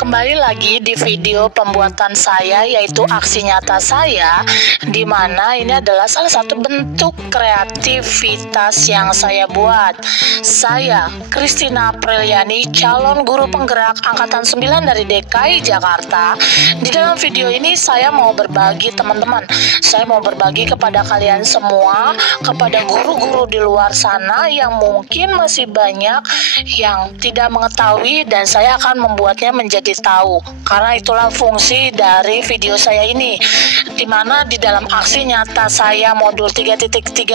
Kembali lagi di video pembuatan saya, yaitu aksi nyata saya, di mana ini adalah salah satu bentuk kreativitas yang saya buat. Saya, Christina Apriliani, calon guru penggerak Angkatan 9 dari DKI Jakarta. Di dalam video ini saya mau berbagi, teman-teman. Saya mau berbagi kepada kalian semua, kepada guru-guru di luar sana yang mungkin masih banyak yang tidak mengetahui, dan saya akan membuatnya menjadi tahu, karena itulah fungsi dari video saya ini, dimana di dalam aksi nyata saya modul 3.3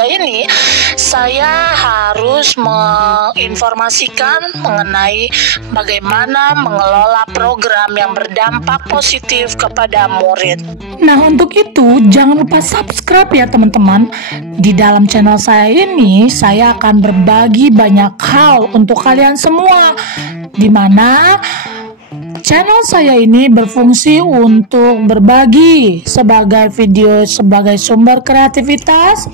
ini saya harus menginformasikan mengenai bagaimana mengelola program yang berdampak positif kepada murid. Nah, untuk itu jangan lupa subscribe ya teman-teman. Di dalam channel saya ini saya akan berbagi banyak hal untuk kalian semua, dimana channel saya ini berfungsi untuk berbagi sebagai video, sebagai sumber kreativitas,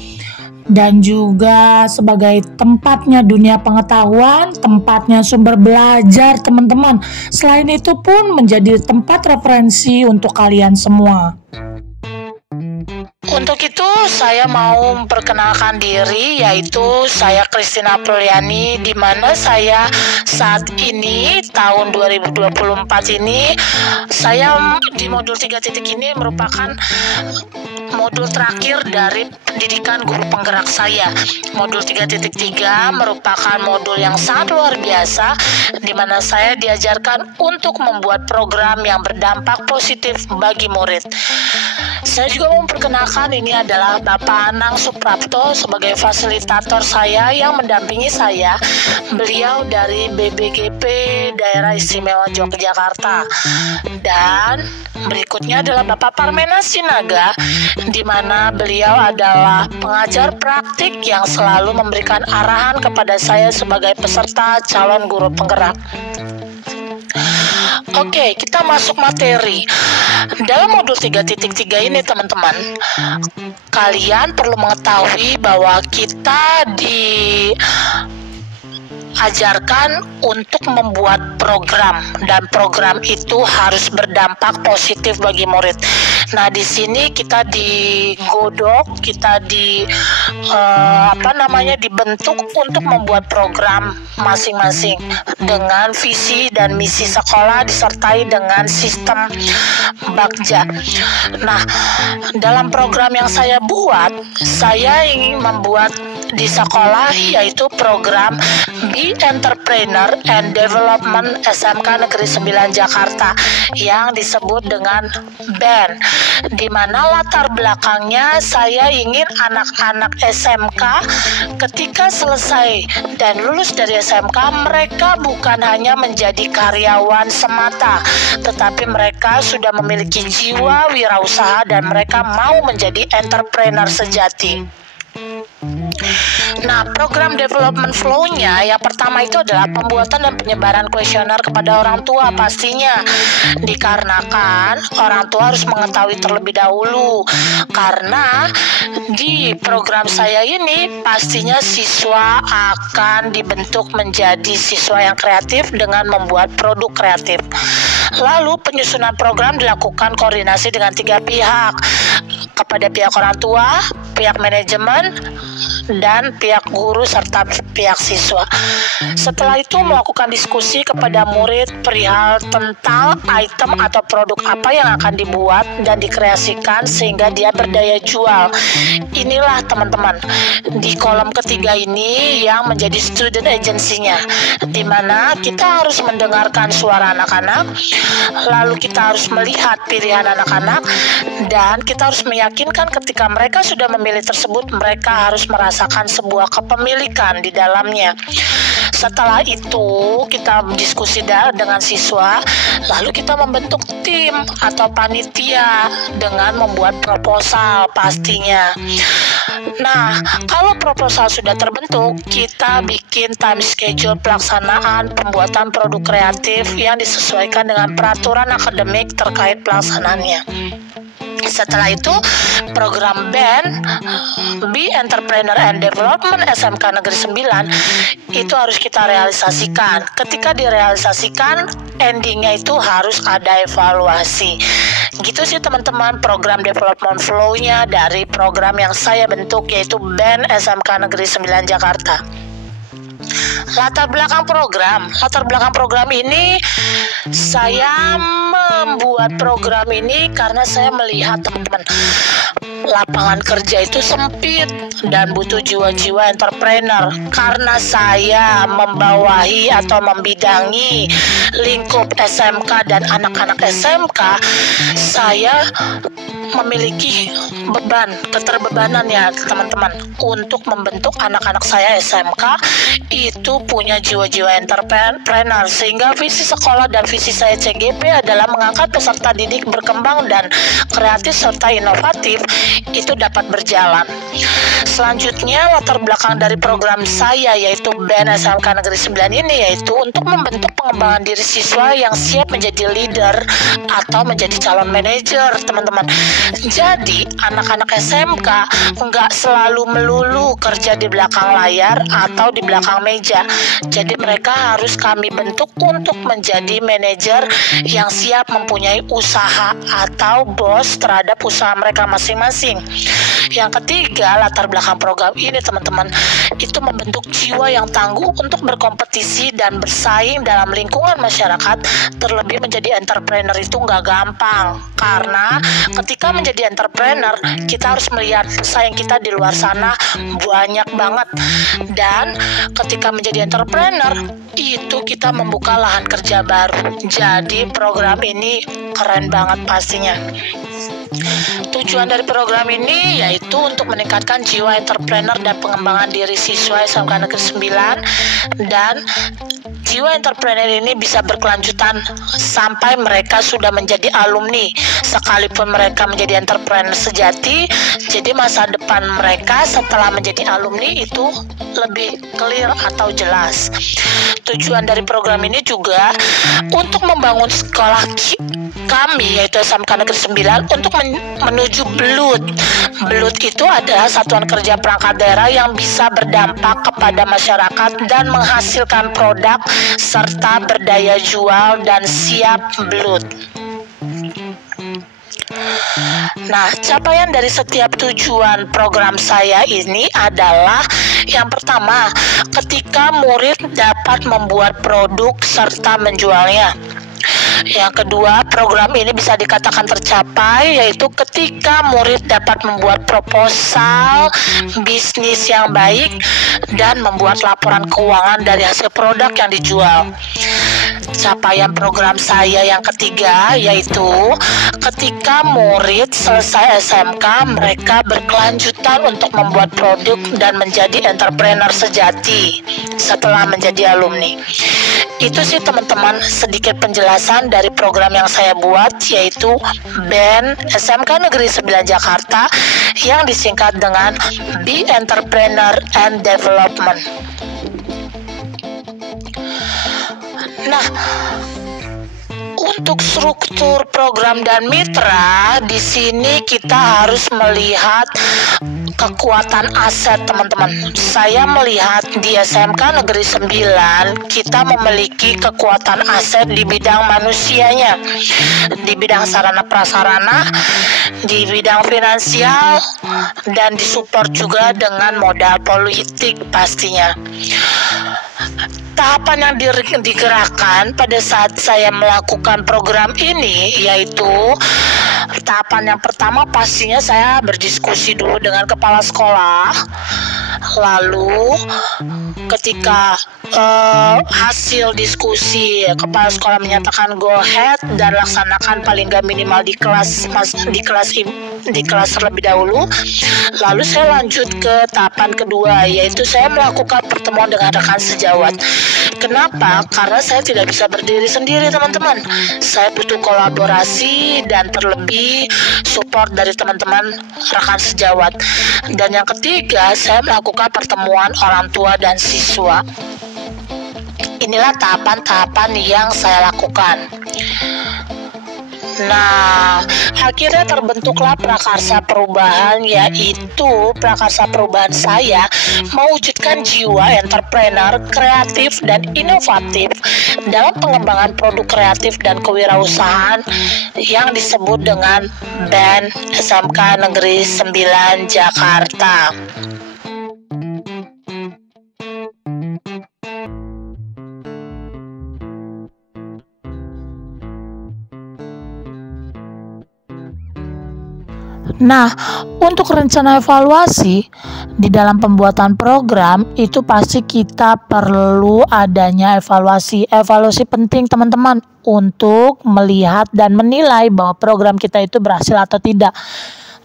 dan juga sebagai tempatnya dunia pengetahuan, tempatnya sumber belajar teman-teman. Selain itu pun menjadi tempat referensi untuk kalian semua. Untuk itu saya mau memperkenalkan diri, yaitu saya Christina Apriliani, di mana saya saat ini tahun 2024 ini saya di modul 3 ini merupakan modul terakhir dari pendidikan guru penggerak saya. Modul 3.3 merupakan modul yang sangat luar biasa, di mana saya diajarkan untuk membuat program yang berdampak positif bagi murid. Saya juga mau memperkenalkan, ini adalah Bapak Anang Suprapto sebagai fasilitator saya yang mendampingi saya. Beliau dari BBGP Daerah Istimewa Yogyakarta. Dan berikutnya adalah Bapak Parmena Sinaga, di mana beliau adalah pengajar praktik yang selalu memberikan arahan kepada saya sebagai peserta calon guru penggerak. Oke, kita masuk materi. Dalam modul 3.3 ini teman-teman, kalian perlu mengetahui bahwa kita diajarkan untuk membuat program, dan program itu harus berdampak positif bagi murid. Nah, di sini kita digodok, kita dibentuk untuk membuat program masing-masing dengan visi dan misi sekolah disertai dengan sistem bagja. Nah, dalam program yang saya buat, saya ingin membuat di sekolah, yaitu program Be Entrepreneur and Development SMK Negeri 9 Jakarta yang disebut dengan BEN, di mana latar belakangnya saya ingin anak-anak SMK ketika selesai dan lulus dari SMK, mereka bukan hanya menjadi karyawan semata, tetapi mereka sudah memiliki jiwa wirausaha dan mereka mau menjadi entrepreneur sejati. Nah, program development flow-nya yang pertama itu adalah pembuatan dan penyebaran kuesioner kepada orang tua pastinya, dikarenakan orang tua harus mengetahui terlebih dahulu, karena di program saya ini pastinya siswa akan dibentuk menjadi siswa yang kreatif dengan membuat produk kreatif. Lalu penyusunan program dilakukan koordinasi dengan 3 pihak, kepada pihak orang tua, pihak manajemen, dan pihak guru serta pihak siswa. Setelah itu melakukan diskusi kepada murid perihal tentang item atau produk apa yang akan dibuat dan dikreasikan sehingga dia berdaya jual. Inilah teman-teman, di kolom ketiga ini yang menjadi student agency-nya, di mana kita harus mendengarkan suara anak-anak, lalu kita harus melihat pilihan anak-anak, dan kita harus meyakinkan ketika mereka sudah memilih tersebut, mereka harus merasakan sebuah kepemilikan di dalamnya. Setelah itu kita diskusi dengan siswa, lalu kita membentuk tim atau panitia dengan membuat proposal pastinya. Nah, kalau proposal sudah terbentuk, kita bikin time schedule pelaksanaan pembuatan produk kreatif yang disesuaikan dengan peraturan akademik terkait pelaksanaannya. Setelah itu program BEN, Be Entrepreneur and Development SMK Negeri 9 itu harus kita realisasikan. Ketika direalisasikan, endingnya itu harus ada evaluasi. Gitu sih teman-teman program development flow-nya dari program yang saya bentuk, yaitu BEN SMK Negeri 9 Jakarta. Latar belakang program ini, saya membuat program ini karena saya melihat teman-teman, lapangan kerja itu sempit dan butuh jiwa-jiwa entrepreneur. Karena saya membawahi atau membidangi lingkup SMK dan anak-anak SMK, saya memiliki keterbebanan ya teman-teman, untuk membentuk anak-anak saya SMK itu punya jiwa-jiwa entrepreneur, sehingga visi sekolah dan visi saya CGP adalah mengangkat peserta didik berkembang dan kreatif serta inovatif itu dapat berjalan. Selanjutnya, latar belakang dari program saya yaitu BEN SMK Negeri 9 ini yaitu untuk membentuk pengembangan diri siswa yang siap menjadi leader atau menjadi calon manajer teman-teman. Jadi anak-anak SMK nggak selalu melulu kerja di belakang layar atau di belakang meja. Jadi mereka harus kami bentuk untuk menjadi manajer yang siap mempunyai usaha atau bos terhadap usaha mereka masing-masing. Yang ketiga, latar belakang program ini teman-teman, itu membentuk jiwa yang tangguh untuk berkompetisi dan bersaing dalam lingkungan masyarakat. Terlebih menjadi entrepreneur itu nggak gampang, karena ketika menjadi entrepreneur kita harus melihat pesaing kita di luar sana banyak banget, dan ketika menjadi entrepreneur itu kita membuka lahan kerja baru. Jadi program ini keren banget pastinya. Tujuan dari program ini yaitu untuk meningkatkan jiwa entrepreneur dan pengembangan diri siswa SMK Negeri 9, dan jiwa entrepreneur ini bisa berkelanjutan sampai mereka sudah menjadi alumni. Sekalipun mereka menjadi entrepreneur sejati, jadi masa depan mereka setelah menjadi alumni itu lebih clear atau jelas. Tujuan dari program ini juga untuk membangun sekolah kami yaitu SMK Negeri 9 untuk menuju BELUT. BELUT itu adalah satuan kerja perangkat daerah yang bisa berdampak kepada masyarakat dan menghasilkan produk serta berdaya jual dan siap BELUT. Nah, capaian dari setiap tujuan program saya ini adalah yang pertama, ketika murid dapat membuat produk serta menjualnya. Yang kedua, program ini bisa dikatakan tercapai yaitu ketika murid dapat membuat proposal bisnis yang baik dan membuat laporan keuangan dari hasil produk yang dijual. Capaian program saya yang ketiga yaitu ketika murid selesai SMK, mereka berkelanjutan untuk membuat produk dan menjadi entrepreneur sejati setelah menjadi alumni. Itu sih teman-teman sedikit penjelasan dari program yang saya buat, yaitu BEN SMK Negeri 9 Jakarta yang disingkat dengan Be Entrepreneur and Development. Nah, untuk struktur program dan mitra, di sini kita harus melihat kekuatan aset teman-teman. Saya melihat di SMK Negeri 9 kita memiliki kekuatan aset di bidang manusianya, di bidang sarana prasarana, di bidang finansial, dan disupport juga dengan modal politik pastinya. Tahapan yang digerakkan pada saat saya melakukan program ini yaitu tahapan yang pertama, pastinya saya berdiskusi dulu dengan kepala sekolah. Lalu ketika hasil diskusi kepala sekolah menyatakan go ahead dan laksanakan paling nggak minimal di kelas terlebih dahulu. Lalu saya lanjut ke tahapan kedua, yaitu saya melakukan pertemuan dengan rekan sejawat. Kenapa? Karena saya tidak bisa berdiri sendiri teman-teman. Saya butuh kolaborasi dan terlebih support dari teman-teman rekan sejawat. Dan yang ketiga, saya melakukan pertemuan orang tua dan siswa. Inilah tahapan-tahapan yang saya lakukan. Nah, akhirnya terbentuklah prakarsa perubahan, yaitu prakarsa perubahan saya mewujudkan jiwa entrepreneur, kreatif, dan inovatif dalam pengembangan produk kreatif dan kewirausahaan yang disebut dengan BAN SMK Negeri 9 Jakarta. Nah, untuk rencana evaluasi di dalam pembuatan program itu pasti kita perlu adanya evaluasi. Evaluasi penting teman-teman untuk melihat dan menilai bahwa program kita itu berhasil atau tidak.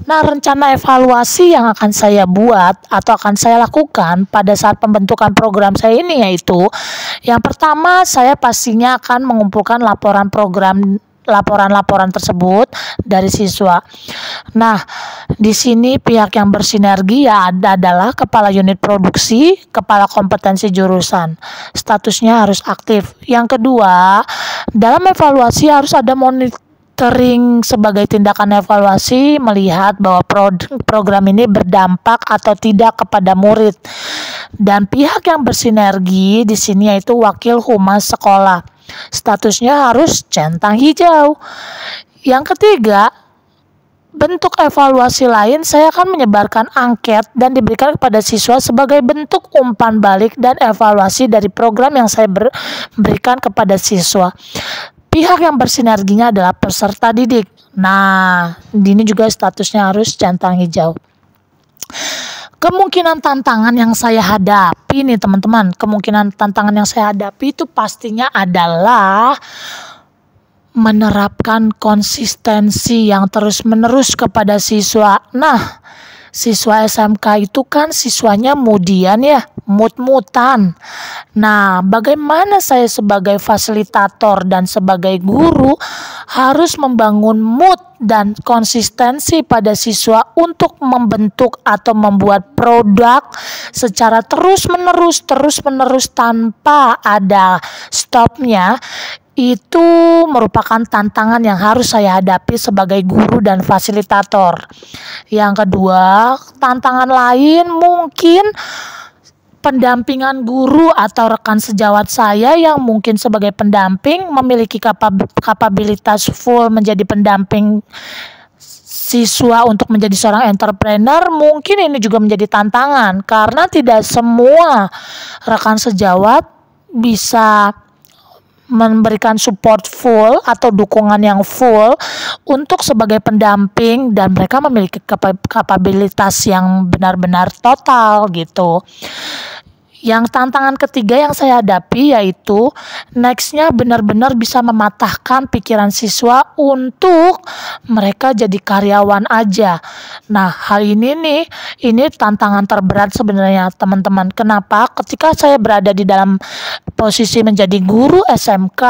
Nah, rencana evaluasi yang akan saya buat atau akan saya lakukan pada saat pembentukan program saya ini yaitu yang pertama, saya pastinya akan mengumpulkan laporan tersebut dari siswa. Nah, di sini pihak yang bersinergi adalah kepala unit produksi, kepala kompetensi jurusan. Statusnya harus aktif. Yang kedua, dalam evaluasi harus ada monitoring sebagai tindakan evaluasi melihat bahwa program ini berdampak atau tidak kepada murid. Dan pihak yang bersinergi di sini yaitu wakil humas sekolah. Statusnya harus centang hijau. Yang ketiga, bentuk evaluasi lain saya akan menyebarkan angket dan diberikan kepada siswa sebagai bentuk umpan balik dan evaluasi dari program yang saya berikan kepada siswa. Pihak yang bersinerginya adalah peserta didik. Nah, ini juga statusnya harus centang hijau. Kemungkinan tantangan yang saya hadapi nih teman-teman, kemungkinan tantangan yang saya hadapi itu pastinya adalah menerapkan konsistensi yang terus-menerus kepada siswa. Nah, siswa SMK itu kan siswanya mudian ya, mut-mutan. Nah, bagaimana saya sebagai fasilitator dan sebagai guru harus membangun mood dan konsistensi pada siswa untuk membentuk atau membuat produk secara terus-menerus tanpa ada stopnya. Itu merupakan tantangan yang harus saya hadapi sebagai guru dan fasilitator. Yang kedua, tantangan lain mungkin pendampingan guru atau rekan sejawat saya yang mungkin sebagai pendamping memiliki kapabilitas full menjadi pendamping siswa untuk menjadi seorang entrepreneur. Mungkin ini juga menjadi tantangan karena tidak semua rekan sejawat bisa memberikan support full atau dukungan yang full untuk sebagai pendamping dan mereka memiliki kapabilitas yang benar-benar total gitu. Yang tantangan ketiga yang saya hadapi yaitu nextnya benar-benar bisa mematahkan pikiran siswa untuk mereka jadi karyawan aja. Nah, hal ini tantangan terberat sebenarnya teman-teman. Kenapa? Ketika saya berada di dalam posisi menjadi guru SMK,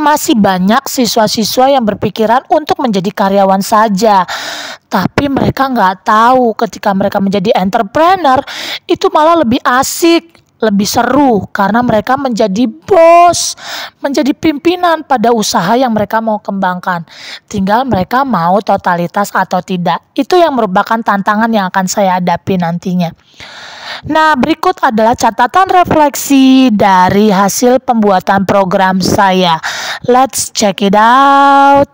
masih banyak siswa-siswa yang berpikiran untuk menjadi karyawan saja. Tapi mereka nggak tahu ketika mereka menjadi entrepreneur itu malah lebih asik, lebih seru karena mereka menjadi bos, menjadi pimpinan pada usaha yang mereka mau kembangkan. Tinggal mereka mau totalitas atau tidak. Itu yang merupakan tantangan yang akan saya hadapi nantinya. Nah, berikut adalah catatan refleksi dari hasil pembuatan program saya. Let's check it out.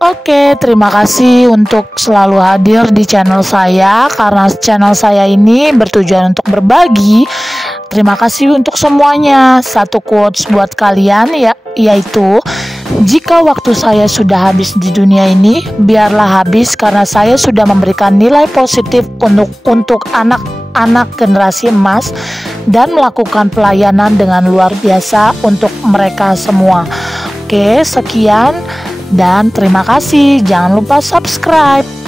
Oke, terima kasih untuk selalu hadir di channel saya, karena channel saya ini bertujuan untuk berbagi. Terima kasih untuk semuanya. Satu quotes buat kalian yaitu, jika waktu saya sudah habis di dunia ini, biarlah habis karena saya sudah memberikan nilai positif untuk anak-anak generasi emas dan melakukan pelayanan dengan luar biasa untuk mereka semua. Oke, sekian dan terima kasih. Jangan lupa subscribe.